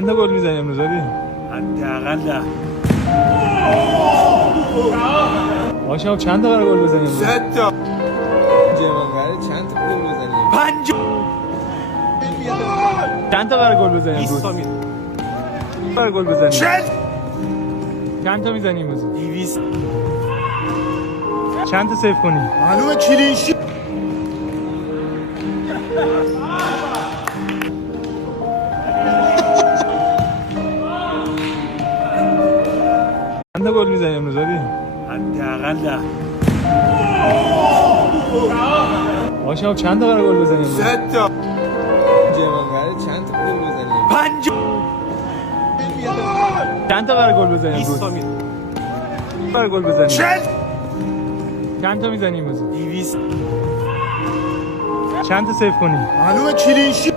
چند تا گل میزنی امروز علی؟ حداقل 10. باشه چند تا قرار گل بزنی امروز؟ 3 تا. جوان قراره چند تا گل بزنیم؟ 5. چند تا قرار گل بزنی 20 امروز؟ تا میزنی. قرار گل بزنی 40. چند تا میزنی امروز؟ 200. چند تا سیو کنی؟ معلومه کلینشی. چند تا گل میزنی امروز علی؟ حداقل 10. باشه چند تا قرار گل بزنی امروز؟ 3 تا. جوان قراره چند تا گل بزنیم؟ 5. چند تا قرار گل بزنی 20 امروز؟ تا میزنی. قرار گل بزنی 40. چند تا میزنی امروز؟ 200. چند تا سیو کنی؟ معلومه کلینشی.